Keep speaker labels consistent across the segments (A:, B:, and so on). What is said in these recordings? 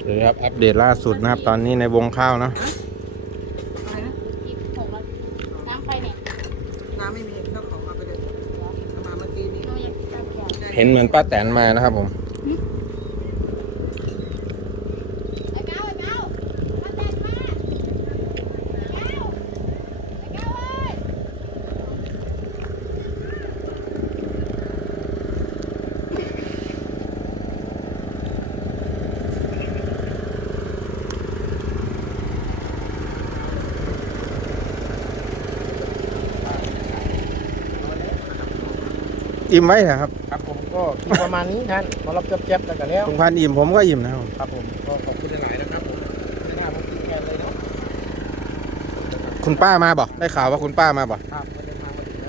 A: เดี๋ยวครับอัปเดตล่าสุดนะครับตอนนี้ในวงข้าวเนาะ
B: น้ำไปเนี่ยน้ำไม่มีเจ้าของมาไปเลยมาเมื่อกี้นี้
A: เห็นเหมือนป้าแตนมานะครับผมอิ่มไว้เหรอครับ
C: ครับผมก็กินประมาณนี้ท่านพอรับเจ็บๆแล้วก็แล้ว
A: ลุงพันอิ่มผมก็อิ่มนะครับ
C: ครับผมก็ขอบคุณหลายๆนะครับผมไม่น่าผมกินแทนเลยเนาะ
A: คุณป้ามาบอกได้ข่าวว่าคุณป้ามาบอก
C: ครับไม่ได้มาวันนี้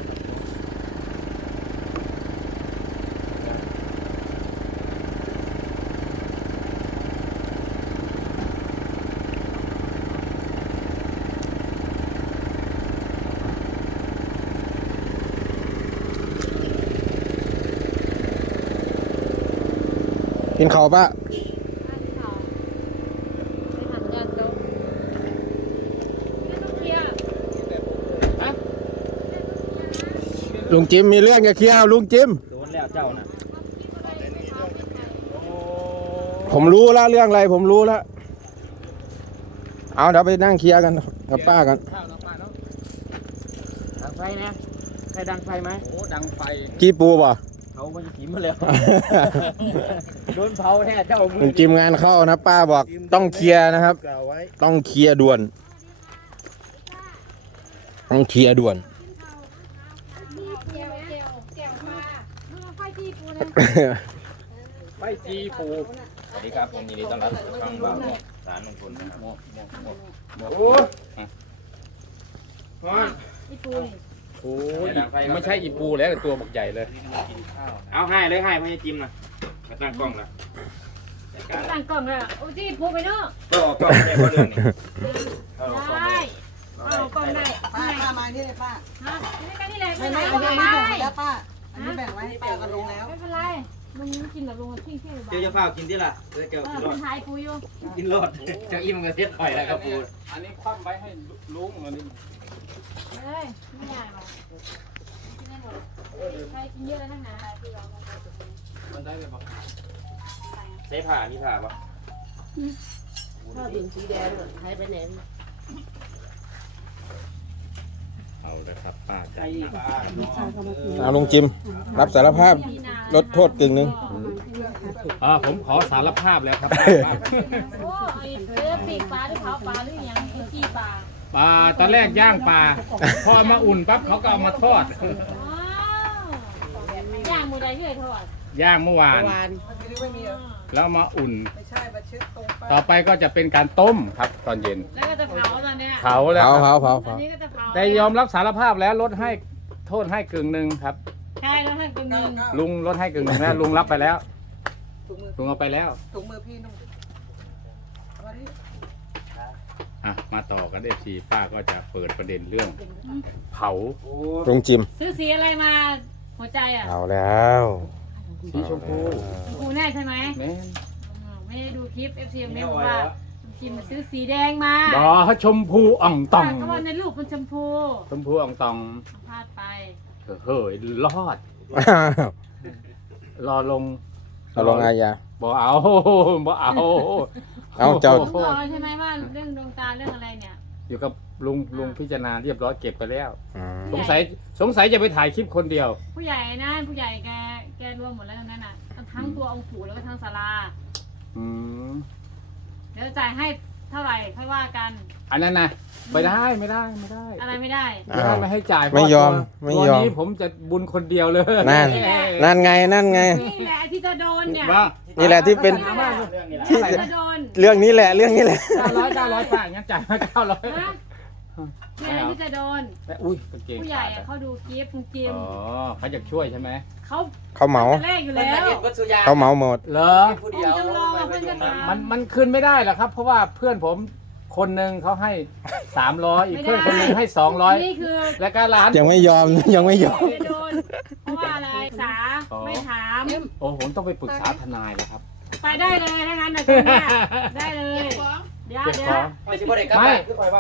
A: กินข้าวป้าลุงจิมมีเรื่องจะเคลียร์ลุงจิม
C: โดนแล้วเจ้านะ
A: ผมรู้แล้วเรื่องอะไรผมรู้แล้วเอาเดี๋ยวไปนั่งเคลียร์กันกับป้ากัน
C: ข้าวน้ำปลาเนาะดังไฟนะใครดังไฟไหมโอ้ดังไฟ
A: กี้ปูป่ะ
C: เขาไม่กินมาแล้วโดนเผาแท้เจ้ามื
A: ลุงจิมงานเข้านะป้าบอกต้องเคลียร์นะครับต้องเคลียร์ด่วนต้องเคลียร์ด่วน
C: ไฟจีปูสวัสดีครับผมยินดีต้อนรับสู่ช่องบ้านสารมงคลนะครับโอ้
B: อีปูนี่
C: โอ้ไม่ใช่อีปูแล้วตัวบักใหญ่เลยเอาให้เลยให้พ่อจิมนะมาตั้งกล้องละ
B: ตั้งกล้องเลยโอ้ที่ปูไปเนาะ
C: ก็ออกกล้องแค่เรื่องนี้
B: ได้เอากล้องได้
D: ป้ามาที่เลยป้า
B: ฮะนี่กันนี่แหละ
D: ไม่แบ่งไว้แล้วป้าอันนี้แบ่งไว้ให้ป้าก็ลงแล้ว
B: ไม่เป็นไรมึงกินหรอลุงทิ้งที่
C: เจ้าจะเฝ้ากินที่ล่ะเจ้ากินรอด
B: ถ่ายปูอยู่
C: กินรอดเจ้าอิ่มกับเทียดหอยแล้วครับปู
E: อันนี้คว่ำไว้ให้ลุงอันนี้
B: เฮ้ยไม่ใหญ่หรอกกินได้หมดใครกินเยอะแล้วทั้งนั้น
E: มันได้เลยปะ
C: ใช้ผ่ามีผ่าปะ
D: ผ้าบินสีแดงใช้ไปไหน
E: เอาเลยครับป้าใจ
A: เอาลุงจิมรับสารภาพลดโทษกึ่งนึง
E: ผมขอสารภาพแล้วครับ
B: โอ้ยปีกปลาหรือเผาปลาหรือยังขี้ปลา
E: ปลาตอนแรกย่างปลาพอมาอุ่นปั๊บเขาก็เอามาทอด
B: ย่างมือใดที่เลยทอด
E: ย่างเมื่อวานแล้วมาอุ่นต่อไปก็จะเป็นการต้มครับตอนเย็น
B: แล้วก็จะเผาตอนเนี้ย
E: เผาแล้ว
B: แต่
E: ยอมรับสารภาพแล้วลดให้โทษให้กึ่งหนึ่งครับ
B: ใช่ลดให้กึ่งหนึ่ง
E: ลุงลดให้กึ่งหนึ่งแล้วลุงรับไปแล้วลุงเอาไปแล้ว
D: ถุงมือพี่นุ่ม
E: มาต่อกันFCป้าก็จะเปิดประเด็นเรื่องเผา
A: ลุงจิม
B: ซื้อสีอะไรมาหัวใจอ่ะ
A: เอาแล้ว
E: สีชมพู
B: แน่ใช่ไหมไม่ได้ดูคลิป FC ไม่บอกว่ากินมาซื้อสีแดงมา
E: บอชมพูอ่องตอง
B: ก็ว่าในรูปมันชมพู
E: อ่องตอง
B: พลาดไป
E: เฮ้ยรอดรอลง
A: อาญา
E: บ่เอา
A: เอาเจ้า
B: ใช่ไหมว่าเรื่องดวงตาเรื่องอะไรเนี่ย
E: อยู่กับลุงพิจารณาเรียบร้อยเก็บไปแล้วสงสัยจะไปถ่ายคลิปคนเดียว
B: ผู้ใหญ่นั่นผู้ใหญ่แกรวมหมดแล้วนั่นน่ะทั้งตัวองค์ปู่แล้วก็ทั้งศาลาเดี๋ยวจ่ายให้เท่าไหร่ค่อยว่ากัน
E: อันนั้นนะไม่ได้
B: อะไรไม่ได้
E: ไม่ให้จ่าย
A: ไม่ยอม
E: วันนี้ผมจะบุญคนเดียวเลย
A: นั่นไง
B: นี่แหละที่จะโดนเนี่ย
A: นี่แหละที่เป็นที่เรื่องนี้แหละ
E: 900ป้างั้นจ่ายมา900
B: นี่แหละที่จะโดนผู้ใหญ่เขาดูคลิปคุณจิม
E: เขาจะช่วยใช่ไหม
A: เขาเหมา
B: แรกอยู่แล้ว
A: เขาเหมาหมด
E: เหรอมันคืนไม่ได้หรอกครับเพราะว่าเพื่อนผมคนหนึ่งเขาให้300อีกเพื่อนคนนึงให้200
B: นี่คือ
A: และ
E: การร้าน
A: ยังไม่ยอม
B: เพราะว่าอะไรสาไม่ถาม
E: โอ้ผมต้องไปปรึกษาทนายแล้วครับ
B: ไปได้เลยถ้างั้นนะตรงเนี้ยได้เลย
D: ของ
B: เดี๋ยว
E: เก็บ
B: เดี๋ย
E: ข
B: ว
E: อง
C: ไม่ใช่บ่ได้กลับบ้านคือข่อยว่า